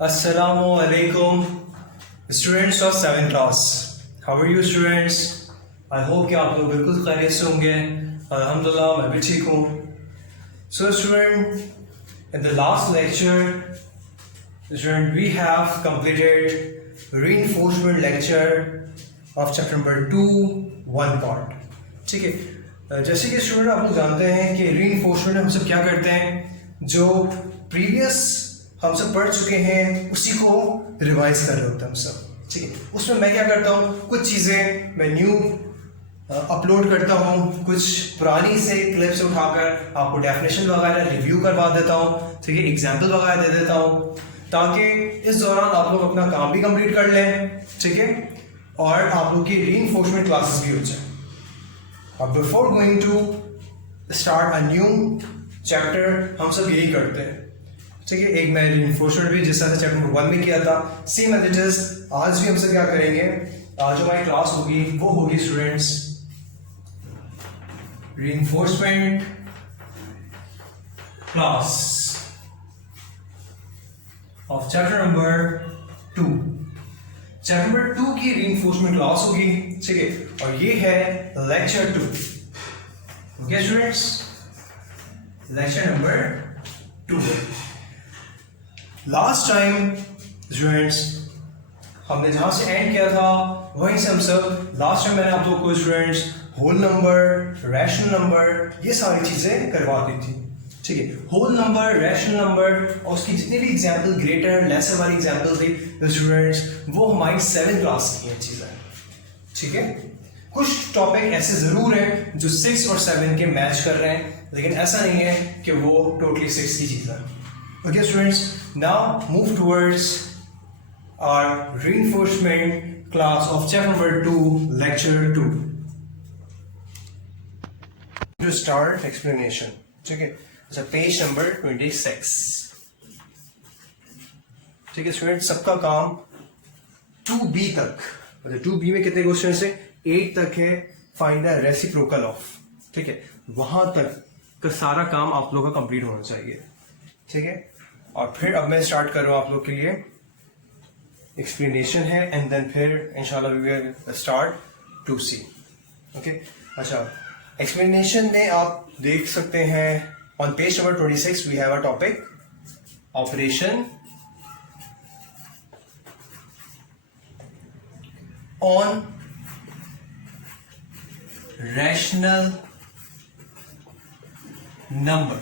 Assalamu alaikum, students of 7th class. How are you students? I hope कि आप लोग बिल्कुल खैरियत से होंगे. अल्हम्दुलिल्लाह मैं भी ठीक हूँ. So student, in the last lecture, student we have completed reinforcement lecture of chapter number 2, one part. ठीक है. जैसे कि स्टूडेंट आप लोग जानते हैं कि reinforcement हम सब क्या करते हैं, जो प्रीवियस हम सब पढ़ चुके हैं उसी को रिवाइज कर रहे होते हैं हम सब. ठीक है. उसमें मैं क्या करता हूँ, कुछ चीज़ें मैं न्यू अपलोड करता हूँ, कुछ पुरानी से क्लिप्स उठाकर आपको डेफिनेशन वगैरह रिव्यू करवा देता हूँ. ठीक है. एग्जाम्पल वगैरह दे देता हूँ ताकि इस दौरान आप लोग अपना काम भी कंप्लीट कर लें. ठीक है. और आप लोग की रीइंफोर्समेंट क्लासेस भी हो जाए. अब before going to start a new chapter हम सब यही करते हैं. ठीक है. एक मैं रीइंफोर्समेंट भी जिस तरह से चैप्टर नंबर 1 में किया था, सेम एज इट इज आज भी हम सब क्या करेंगे. आज हमारी क्लास होगी वो होगी students reinforcement class of chapter number 2. Chapter number 2 की रीइंफोर्समेंट क्लास होगी. ठीक है. और ये है lecture 2. Okay students, lecture number 2. Last time students हमने जहां से एंड किया था वहीं से हम सब लास्ट टाइम मैंने आप लोगों को students whole number, rational number, ये सारी चीजें करवा दी थी. ठीक है. होल नंबर, रैशनल नंबर और उसकी जितनी भी एग्जाम्पल ग्रेटर लेसर वाली एग्जाम्पल थी स्टूडेंट्स, वो हमारी 7th क्लास की चीजें. ठीक है. कुछ टॉपिक ऐसे जरूर हैं जो 6 और 7 के मैच कर रहे हैं, लेकिन ऐसा नहीं है कि वो टोटली 6 की चीज है. Okay students, now move towards our reinforcement class of chapter number 2, lecture 2. To start explanation. ठीक है. अच्छा, पेज नंबर 26. ठीक है स्टूडेंट, सबका काम 2b तक, मतलब 2b में कितने क्वेश्चन है, 8 तक है. Find the reciprocal of. ठीक है. वहां तक का सारा काम आप लोगों का कंप्लीट होना चाहिए. ठीक है. और फिर अब मैं स्टार्ट कर रहा हूं आप लोग के लिए एक्सप्लेनेशन है, एंड देन फिर इंशाल्लाह we will start to see. Okay. अच्छा, एक्सप्लेनेशन में आप देख सकते हैं on page number 26 we have a topic operation on rational number.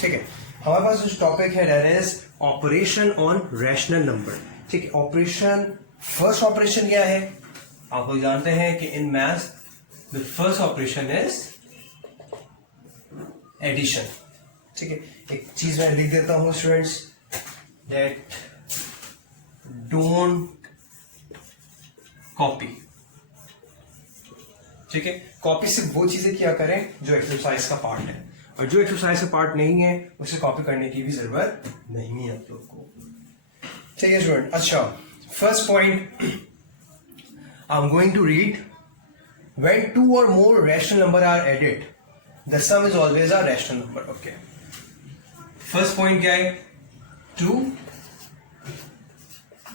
ठीक है. हमारे पास जो टॉपिक है that is operation on rational number. ठीक है. ऑपरेशन, फर्स्ट ऑपरेशन क्या है आप लोग जानते हैं कि in maths the first operation is addition. ठीक है. एक चीज मैं लिख देता हूं स्टूडेंट्स, दैट डोंट कॉपी. ठीक है. कॉपी सिर्फ वो चीजें किया करें जो एक्सरसाइज का पार्ट है, और जो एक्सरसाइज का पार्ट नहीं है उसे कॉपी करने की भी जरूरत नहीं है आप लोग को. ठीक है स्टूडेंट. अच्छा, first point I am going to read. When 2 or more rational number are added, the sum is always a rational number. Okay. First point क्या है, 2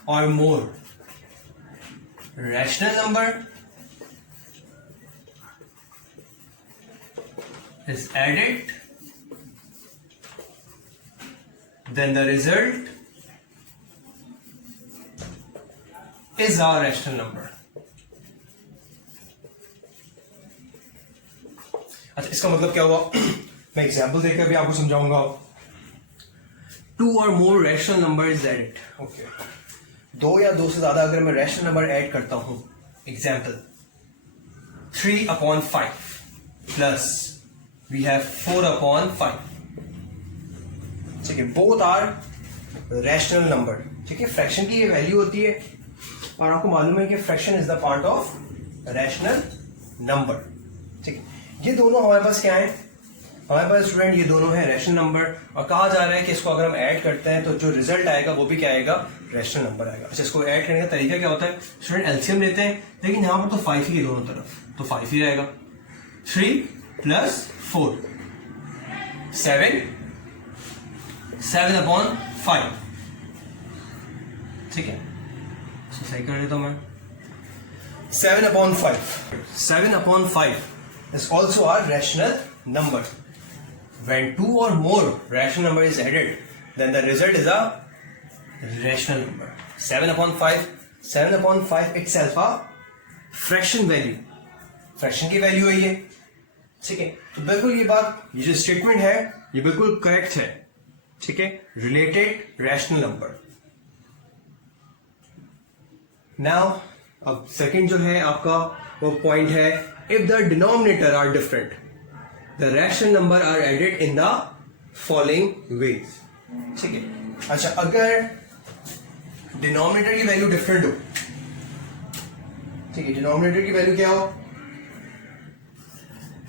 or more rational number is added, then the result is our rational number. अच्छा, इसका मतलब क्या हुआ मैं example देकर भी आपको समझाऊंगा. 2 or more rational number is added. Okay. 2 या 2 से ज्यादा अगर मैं रैशनल नंबर ऐड करता हूं, एग्जांपल 3/5 प्लस we have 4/5. ठीक है. Both are rational number. ठीक है. फ्रैक्शन की ये वैल्यू होती है, और आपको मालूम है कि fraction is the part of rational number. ठीक है. ये दोनों हमारे पास क्या है, हमारे पास स्टूडेंट ये दोनों है रैशनल नंबर, और कहा जा रहा है कि इसको अगर हम ऐड करते हैं तो जो रिजल्ट आएगा वो भी क्या आएगा, रैशनल नंबर आएगा. अच्छा, इसको ऐड करने का तरीका क्या होता है स्टूडेंट, एलसीएम लेते हैं, लेकिन यहां पर तो 5 ही है दोनों तरफ, तो 5 ही रहेगा. 3 + 4 7 7/5 5. ठीक है, तो सही कर देता हूं मैं. 7/5. 7/5 is also a rational number. When 2 or more rational number is added, then the result is a rational number. 7/5. 7/5 itself a fraction value. Fraction की वैल्यू है ये. ठीक है, तो बिल्कुल ये बात, ये जो स्टेटमेंट है ये बिल्कुल करेक्ट है. ठीक है, रिलेटेड रैशनल नंबर. नाउ अब सेकंड जो है आपका वो पॉइंट है, if the denominator are different the rational number are added in the following ways. ठीक है, अच्छा अगर डिनोमिनेटर की वैल्यू डिफरेंट हो, ठीक है, डिनोमिनेटर की वैल्यू क्या हो,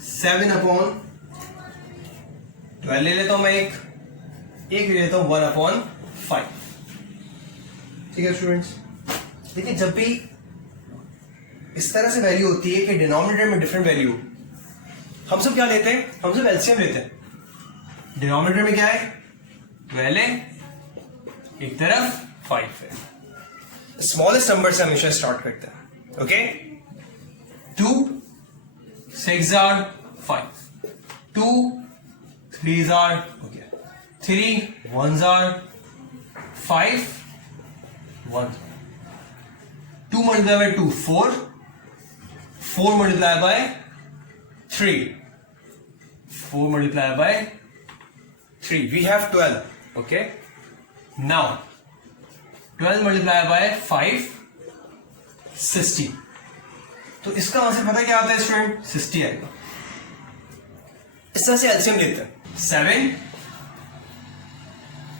7/12 ले लेता हूं मैं, एक ले लेता हूं 1/5. ठीक है स्टूडेंट्स, देखिए जब भी इस तरह से वैल्यू होती है कि डिनोमिनेटर में डिफरेंट वैल्यू, हम सब क्या लेते हैं, हम सब एलसीएम लेते हैं. डिनोमिनेटर में क्या है, 12 है, एक तरफ 5 है. स्मॉलेस्ट नंबर से हमेशा स्टार्ट करते हैं. Okay, 2 6 are 5, 2 3s are okay, 3 1s are 5 1. 2 multiplied by 2 4, 4 multiplied by 3, 4 multiplied by 3, we have 12. Okay, now 12 multiplied by 5 60. तो इसका आंसर पता है क्या आता है स्टूडेंट, 60 आएगा. इस तरह से एलसीएम लेते हैं. 7,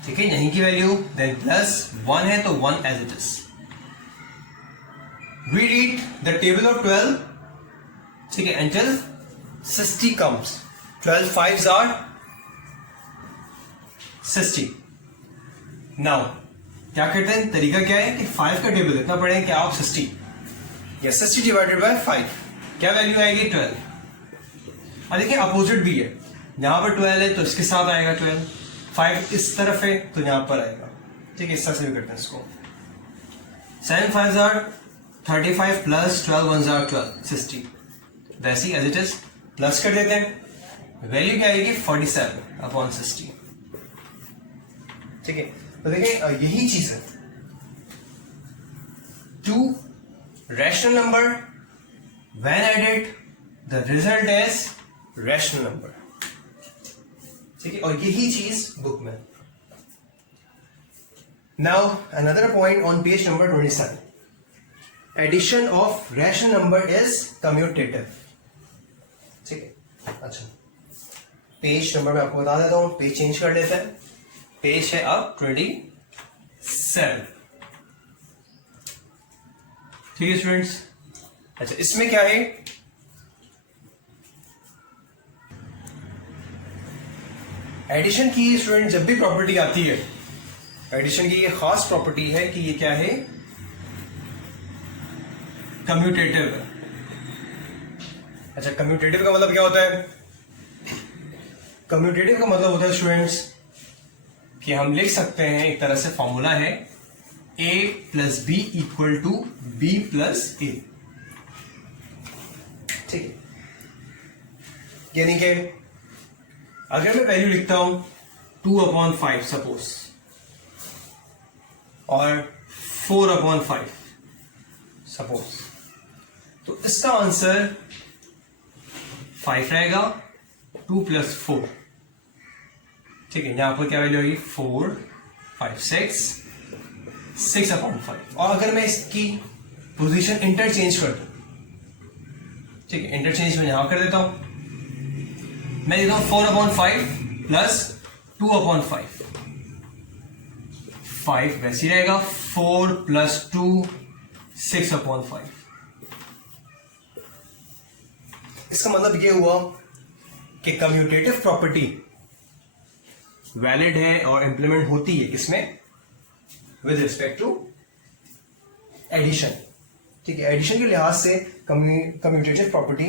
ठीक है, यहीं की वैल्यू, देन प्लस 1 है तो 1 as it is. We read the table of 12, ठीक है, until 60 comes. 12 5s are 60. Now क्या करते हैं, तरीका क्या है कि 5 का टेबल लिखना पड़ेगा कि आप 60 या 60 डिवाइडेड बाय 5, क्या वैल्यू आएगी, 12. और देखिए अपोजिट भी है, यहां पर 12 है तो इसके साथ आएगा 12, 5 इस तरफ है तो यहां पर आएगा. ठीक है, इस तरह से भी करते हैं इसको. 7 5s are 35 plus 12 1s are 12, 60. वैसे ही एज इट इज प्लस कर देते हैं, वैल्यू क्या आएगी, 47/60. ठीक है, तो देखिए यही चीज है. 2 rational number, when added the result is rational number. ठीक है, और यही चीज बुक में. Now another point on page number 27. Addition of rational number is commutative. ठीक है, अच्छा पेज नंबर मैं आपको बता देता हूं, पेज चेंज कर लेते हैं. पेज है अब 27. ठीक है स्टूडेंट्स, अच्छा इसमें क्या है, एडिशन की स्टूडेंट जब भी प्रॉपर्टी आती है, एडिशन की ये खास प्रॉपर्टी है कि ये क्या है, कम्यूटेटिव. अच्छा कम्यूटेटिव का मतलब क्या होता है, कम्यूटेटिव का मतलब होता है स्टूडेंट्स कि हम लिख सकते हैं, एक तरह से फॉर्मूला है, a plus b equal to b plus a. ठीक है, यानी कि अगर मैं वैल्यू लिखता हूं 2/5 सपोज और 4/5 सपोज, तो इसका आंसर 5 रहेगा, 2 + 4. ठीक है, यहां पर क्या वैल्यू होगी, 4 5 6/5. और अगर मैं इसकी पोजीशन इंटरचेंज कर दूं, ठीक है, इंटरचेंज में यहां कर देता हूं, मैं देता हूं 4/5 प्लस 2/5. 5 वैसे ही रहेगा, 4 + 2 6/5. इसका मतलब ये हुआ कि कम्यूटेटिव प्रॉपर्टी वैलिड है और इंप्लीमेंट होती है इसमें विद रिस्पेक्ट टू एडिशन. ठीक है, एडिशन के लिहाज से कम्यूटेटिव प्रॉपर्टी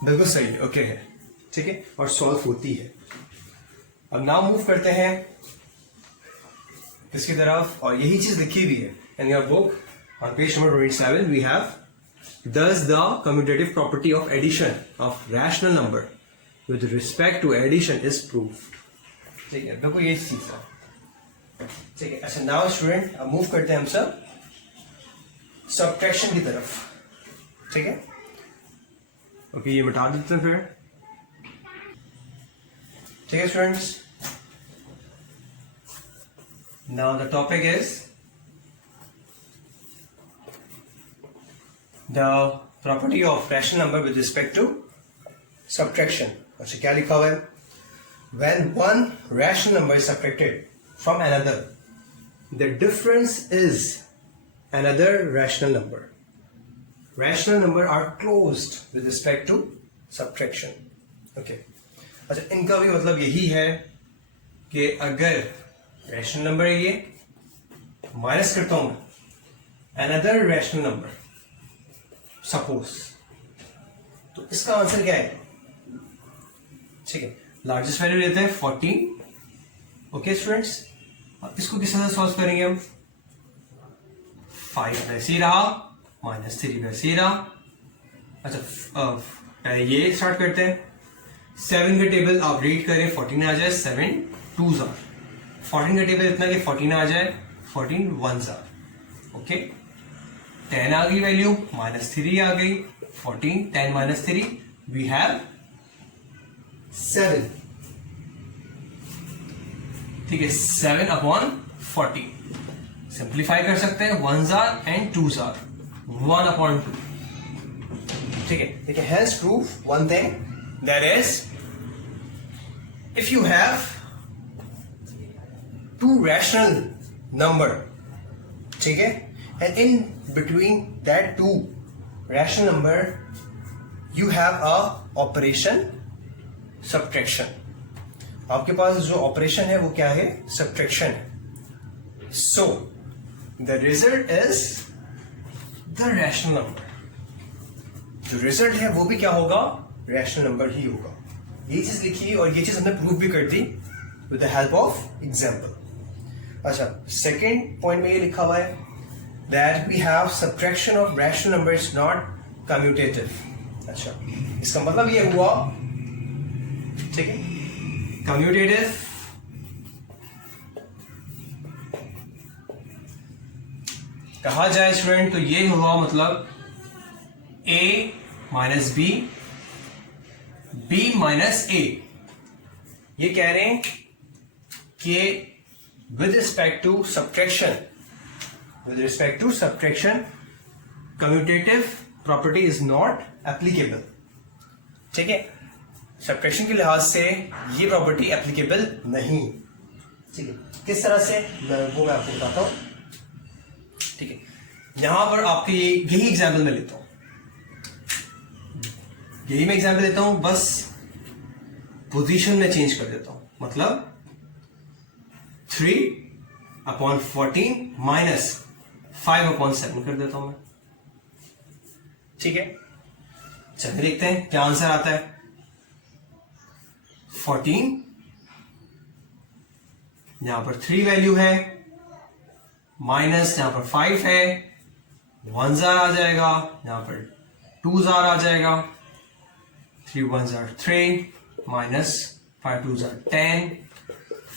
बिल्कुल सही है, ओके है. ठीक है, और सॉल्व होती है. अब नाउ मूव करते हैं इसकी तरफ, और यही चीज लिखी हुई है in your book on page number 27. We have thus the commutative property of addition of rational number with respect to addition is proved. ठीक है, देखो ये चीज है. ठीक है, अच्छा नाउ स्टूडेंट अब मूव करते हैं हम सब सब्ट्रैक्शन की तरफ. ठीक है, ओके ये मिटा देते हैं फिर. ठीक है students, now the topic is the property of rational number with respect to subtraction. अच्छा क्या लिखा हुआ है? When one rational number is subtracted from another, the difference is another rational number. Rational number are closed with respect to subtraction. Okay. अच्छा इनका भी मतलब यही है कि अगर रैशनल नंबर है ये, माइनस करता हूं मैं अनदर रैशनल नंबर सपोज, तो इसका आंसर क्या है? ठीक है, लार्जेस्ट वैल्यू लेते हैं 14. ओके स्टूडेंट्स, अब इसको किस तरह सॉल्व करेंगे हम? 5 वैसे ही रहा, -3 वैसे ही रहा. अच्छा ये स्टार्ट करते हैं. 7 का टेबल आप रीड करें, 14 आ जाए, 7 2s are. 14 का टेबल इतना कि 14 आ जाए, 14 1s are. ओके, 10 आ गई वैल्यू, -3 आ गई, 14 10 -3 वी हैव 7. ठीक है, 7/40 सिंप्लीफाई कर सकते हैं. 1s are and 2s are 1/2. ठीक है, देखिए has prove one thing, that is if you have two rational number, ठीक है, and in between that two rational number you have a operation subtraction. आपके पास जो ऑपरेशन है वो क्या है? subtraction है. So the result is the rational number. जो रिजल्ट है वो भी क्या होगा? rational number ही होगा. ये चीज लिखी और ये चीज हमने प्रूव भी कर दी with the help of example. अच्छा सेकंड पॉइंट में ये लिखा हुआ है that we have subtraction of rational number is not commutative. अच्छा इसका मतलब ये हुआ, ठीक है, कम्यूटेटिव कहा जाए स्टूडेंट तो ये हुआ मतलब a minus b, b minus a. ये कह रहे हैं कि with respect to subtraction commutative property is not applicable. ठीक है, सब्ट्रैक्शन के लिहाज से ये प्रॉपर्टी एप्लीकेबल नहीं. ठीक है, किस तरह से वो मैं आपको बताता हूं. ठीक है, यहां पर आपके यही एग्जाम्पल मैं लेता हूं, यही मैं एग्जाम्पल देता हूं, बस पोजीशन में चेंज कर देता हूं. मतलब 3/14 माइनस 5/7 कर देता हूं मैं. ठीक है, चलिए देखते हैं क्या आंसर आता है. 14 यहां पर 3 वैल्यू है, माइनस यहां पर 5 है, 1s आ जाएगा, यहां पर 2s आ जाएगा, 3 1s are 3 minus 5 2s are 10,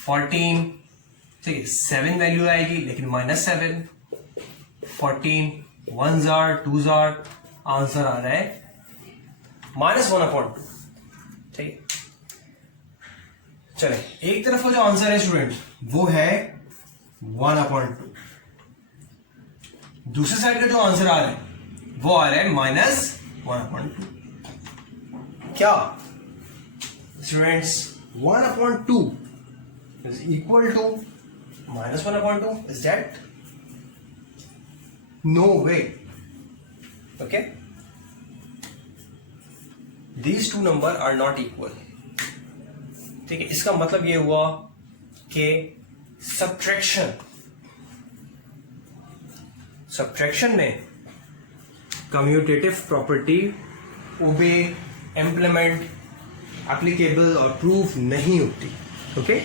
14. ठीक है, 7 वैल्यू आएगी लेकिन -7, 14 1s are 2s are, answer आ रहा है -1/2. ठीक है, चले एक तरफ का जो आंसर है स्टूडेंट वो है 1/2. दूसरे साइड का जो आंसर आ रहा है वो आ रहा है -1/2. क्या students? 1/2 is equal to -1/2. Is that? No way. Okay, these two number are not equal. ठीक है, इसका मतलब ये हुआ कि सब्ट्रैक्शन में कम्यूटेटिव प्रॉपर्टी ओबे, इम्प्लीमेंट, एप्लीकेबल और प्रूफ नहीं होती. Okay,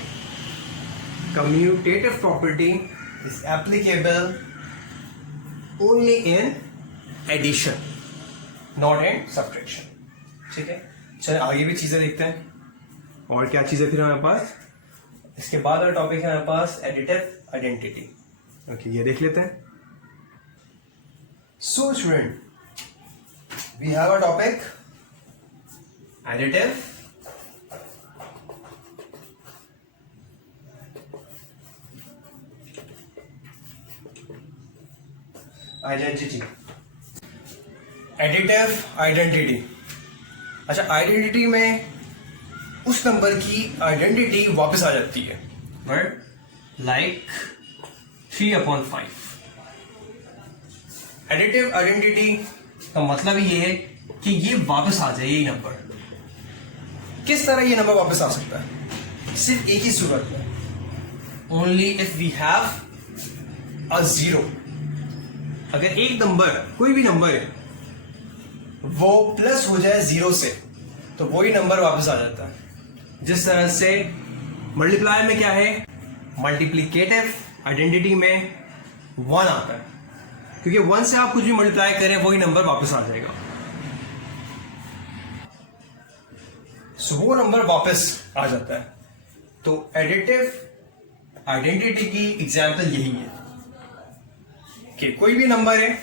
commutative property is applicable only in addition, not in subtraction. ठीक है, चलिए आगे भी चीजें देखते हैं. और क्या चीजें फिर हमारे पास, इसके बाद वाला टॉपिक है हमारे पास एडिटिव आइडेंटिटी. ओके, ये देख लेते हैं. So student, we have a topic additive identity. Additive identity. अच्छा, आइडेंटिटी में उस नंबर की आइडेंटिटी वापस आ जाती है, बट लाइक 3/5. एडिटिव आइडेंटिटी का मतलब ये है कि ये वापस आ जाए, यही नंबर. किस तरह ये नंबर वापस आ सकता है? सिर्फ एक ही सूरत में, only if we have a zero. अगर एक नंबर, कोई भी नंबर है, वो प्लस हो जाए जीरो से, तो वही नंबर वापस आ जाता है. जिस तरह से मल्टीप्लाई में क्या है, मल्टीप्लिकेटिव आइडेंटिटी में 1 आता है, क्योंकि 1 से आप कुछ भी मल्टीप्लाई करें वही नंबर वापस आ जाएगा. सो वो नंबर वापस आ जाता है. तो एडिटिव आइडेंटिटी की एग्जाम्पल यही है कि कोई भी नंबर है,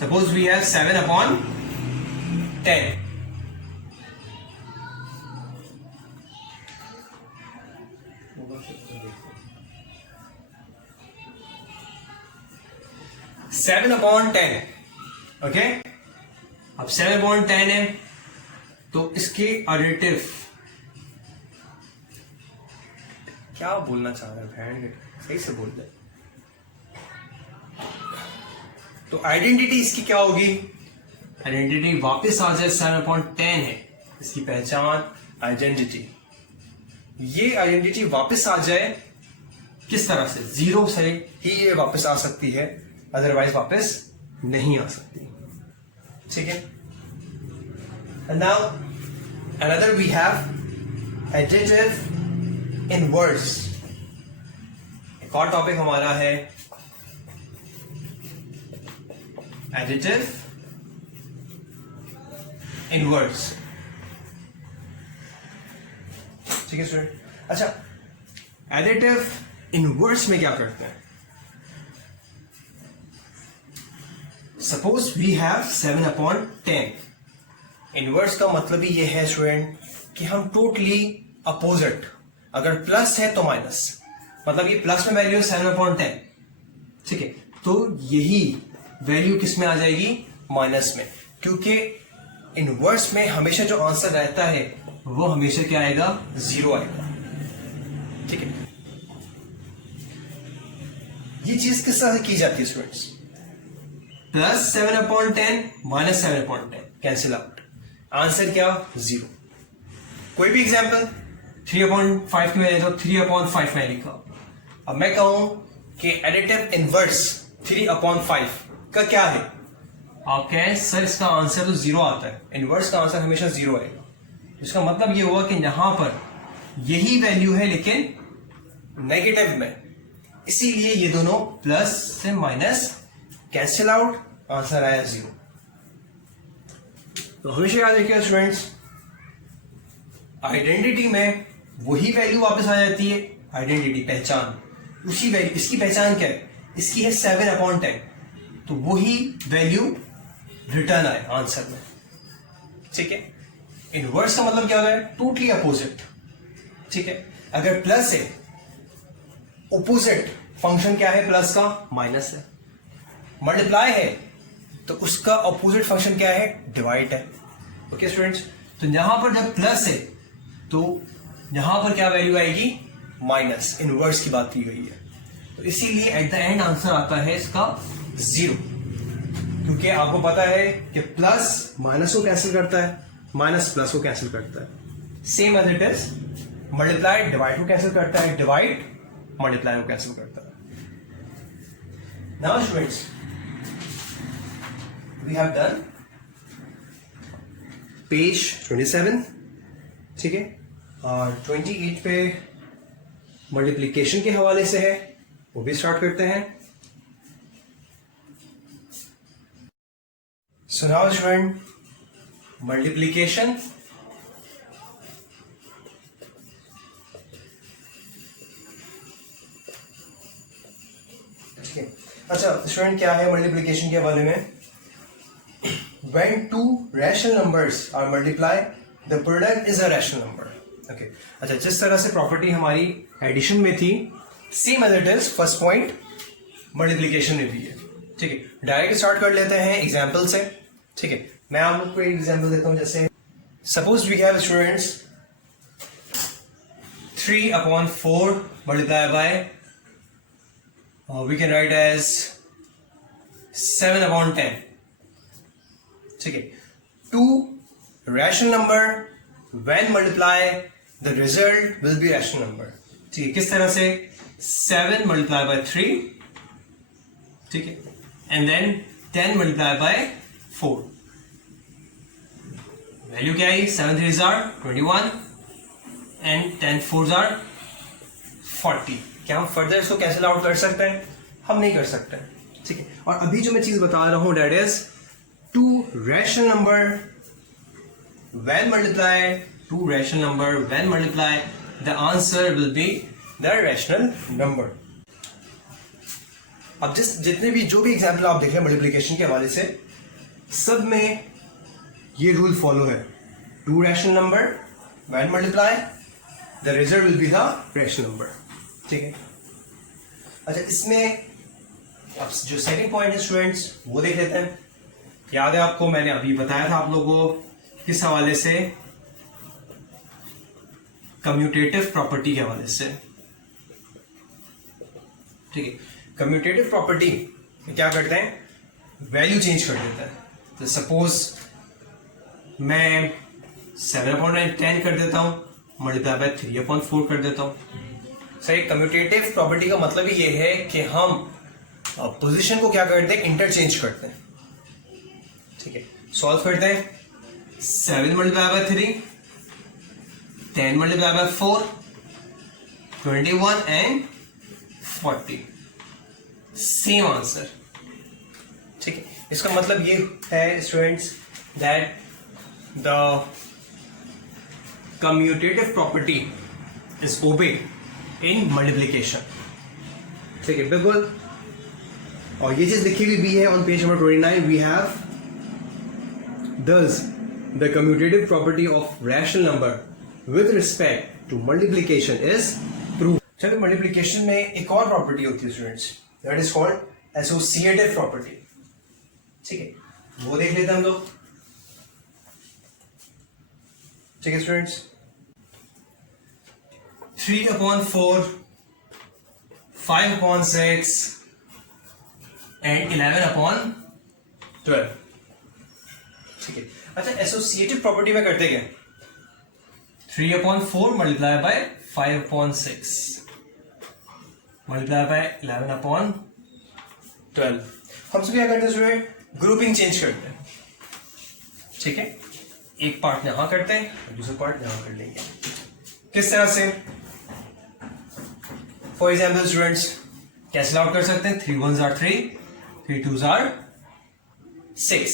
suppose we have 7/10. Seven upon 10. Okay, अब 7/10 है, तो इसके एडिटिव, क्या बोलना चाह रहे हैं, सही से बोल दे. तो आइडेंटिटी इसकी क्या होगी? आइडेंटिटी वापस आ जाए 7/10 है इसकी पहचान, आइडेंटिटी. ये आइडेंटिटी वापस आ जाए किस तरह से? जीरो से ही ये वापस आ सकती है, अदरवाइज वापस नहीं आ सकती. ठीक है. And now another we have additive inverse. एक और टॉपिक हमारा है एडिटिव इनवर्स. ठीक है स्टूडेंट. अच्छा, एडिटिव इनवर्स में क्या करते हैं? Suppose we have 7/10. इनवर्स का मतलब ही ये है स्टूडेंट कि हम टोटली अपोजिट, अगर प्लस है तो माइनस, मतलब ये प्लस में वैल्यू है 7/10. ठीक है, तो यही वैल्यू किस में आ जाएगी? माइनस में, क्योंकि इनवर्स में हमेशा जो आंसर रहता है वो हमेशा क्या आएगा? जीरो आएगा. ठीक है, ये चीज किस तरह से की जाती है students? Plus 7/10 minus 7/10 cancel out, answer क्या? जीरो. कोई भी एग्जाम्पल 3/5 की वजह तो 3/5 में लिखा. अब मैं कहूं कि एडिटिव इनवर्स 3/5 का क्या है? आप कहें सर इसका आंसर तो जीरो आता है, इनवर्स का आंसर हमेशा जीरो आएगा. इसका मतलब ये हुआ कि यहां पर यही वैल्यू है लेकिन नेगेटिव में, इसीलिए ये दोनों प्लस से माइनस कैंसिल आउट, आंसर आया जीरो. तो हमेशा याद रखिए स्टूडेंट्स, आइडेंटिटी में वही वैल्यू वापस आ जाती है, आइडेंटिटी पहचान, उसी वैल्यू. इसकी पहचान क्या है? इसकी है 7/10, तो वही वैल्यू रिटर्न आए आंसर में. ठीक है. इनवर्स का मतलब क्या होता है? Totally opposite. ठीक है, अगर प्लस है, ओपोजिट फंक्शन क्या है प्लस का? माइनस है. मल्टीप्लाई है तो उसका अपोजिट फंक्शन क्या है? डिवाइड है. ओके स्टूडेंट्स, तो यहां पर जब प्लस है तो यहां पर क्या वैल्यू आएगी? माइनस. इनवर्स की बात की गई है, तो इसीलिए एट द एंड आंसर आता है इसका जीरो, क्योंकि आपको पता है कि प्लस माइनस को कैंसिल करता है, माइनस प्लस को कैंसिल करता है. Same as it is, multiply divide को कैंसिल करता है, डिवाइड मल्टीप्लाई को कैंसिल करता है. Now students, we have done page 27. ठीक है, और 28 पे मल्टीप्लिकेशन के हवाले से है, वो भी स्टार्ट करते हैं। सो नाउ स्टूडेंट, मल्टीप्लीकेशन अच्छा स्टूडेंट, क्या है मल्टीप्लीकेशन के हवाले में? When two rational numbers are multiplied, the product is a rational number. Okay. अच्छा, जिस तरह से प्रॉपर्टी हमारी एडिशन में थी, same as it is first point multiplication में भी है। ठीक है, डायरेक्ट स्टार्ट कर लेते हैं एग्जाम्पल से। ठीक है, मैं आप लोग को एक एग्जाम्पल देता हूं। जैसे suppose we have students 3/4 multiplied by we can write as 7/10. ठीक है, to rational number when multiply the result will be rational number. ठीक है, किस तरह से? 7 multiplied by 3, ठीक है, and then 10 multiplied by 4। Value क्या आई? 7 3s are 21 and 10 4s are 40। क्या हम फर्दर इसको कैंसिल आउट कर सकते हैं? हम नहीं कर सकते। ठीक है, और अभी जो मैं चीज बता रहा हूं that is two rational number when multiply, two rational number when multiply the answer will be the rational number. अब जितने भी जो भी एग्जाम्पल आप देख रहे हैं मल्टीप्लीकेशन के हवाले से, सब में ये रूल फॉलो है। To rational number when multiply the result will be the rational number. ठीक है, अच्छा, इसमें अब जो सेकंड पॉइंट है स्टूडेंट्स, वो देख लेते हैं। याद है आपको, मैंने अभी बताया था आप लोगों को किस हवाले से? कम्यूटेटिव प्रॉपर्टी के हवाले से। ठीक है, कम्यूटेटिव प्रॉपर्टी में क्या करते हैं? वैल्यू चेंज कर देते हैं। तो सपोज मैं 7/10 कर देता हूं, मल्टीप्लाई बाय 3/4 कर देता हूं। सही, कम्यूटेटिव प्रॉपर्टी का मतलब ही ये है कि हम पोजीशन को क्या करते हैं? इंटरचेंज करते हैं। ठीक है, सॉल्व करते हैं। 7 multiplied by 3, 10 multiplied by 4, 21 and 40, same answer. ठीक है, इसका मतलब ये है students that the commutative property is obeyed in multiplication. ठीक है, बिल्कुल। और ये चीज लिखी हुई भी है on page number 29। We have thus the commutative property of rational number with respect to multiplication is proved। चलिए, मल्टीप्लीकेशन में एक और प्रॉपर्टी होती है students, that is called associative property. ठीक है, वो देख लेते हैं हम लोग। ठीक है स्टूडेंट्स, 3/4, 5/6 एंड 11/12। ठीक है, अच्छा, एसोसिएटिव प्रॉपर्टी में करते क्या? 3/4 मल्टीप्लाई बाय 5/6 मल्टीप्लाई बाय 11/12। हम सब क्या करते हैं स्टूडेंट? ग्रुपिंग चेंज करते हैं। ठीक है, एक पार्ट यहां करते हैं और दूसरा पार्ट यहां कर लेंगे। किस तरह से? For example students, cancel out कर सकते हैं। 3 1s are 3, 3 2s are 6,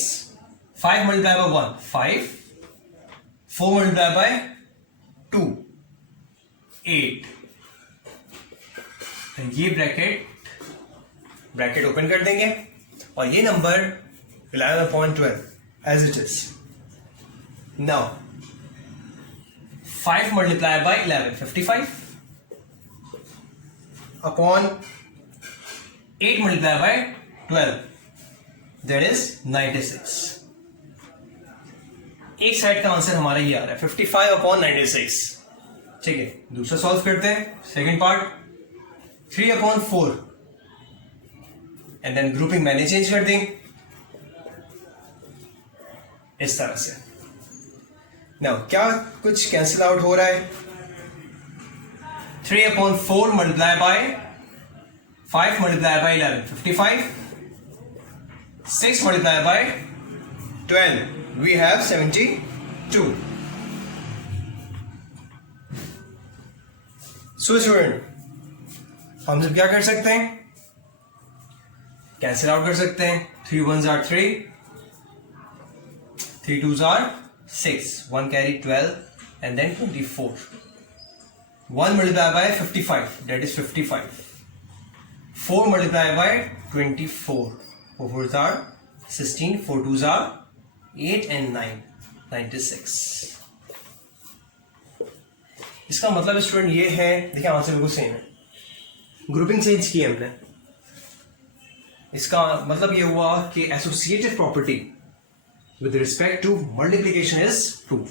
5 multiplied by 1, 5, 4 multiplied by 2, 8। ये ब्रैकेट ओपन कर देंगे और ये number 11/12 as it is. Now 5 multiplied by 11, 55 upon 8 multiplied by 12, that is 96। एक साइड का आंसर हमारा ये आ रहा है 55/96। ठीक है, दूसरा सॉल्व करते हैं। Second part 3/4 and then grouping मैंने चेंज कर दी इस तरह से। नाउ क्या कुछ कैंसिल आउट हो रहा है? 3/4 multiply by 5 multiply by 11, 55, 6 multiply by 12, we have 72। So student, हम सब क्या कर सकते हैं, कैंसिल आउट कर सकते हैं. 3 1s are 3, 3 2s are 6, 1 carry 12 and then 24. 1 multiplied by 55, that is 55. 4 multiplied by 24, 4 4s are 16, 4 2s are 8 and 9, 96. इसका मतलब स्टूडेंट ये है, देखिए आंसर बिल्कुल सेम है, ग्रुपिंग चेंज की हमने. इसका मतलब ये हुआ कि associated property with respect to multiplication is proof.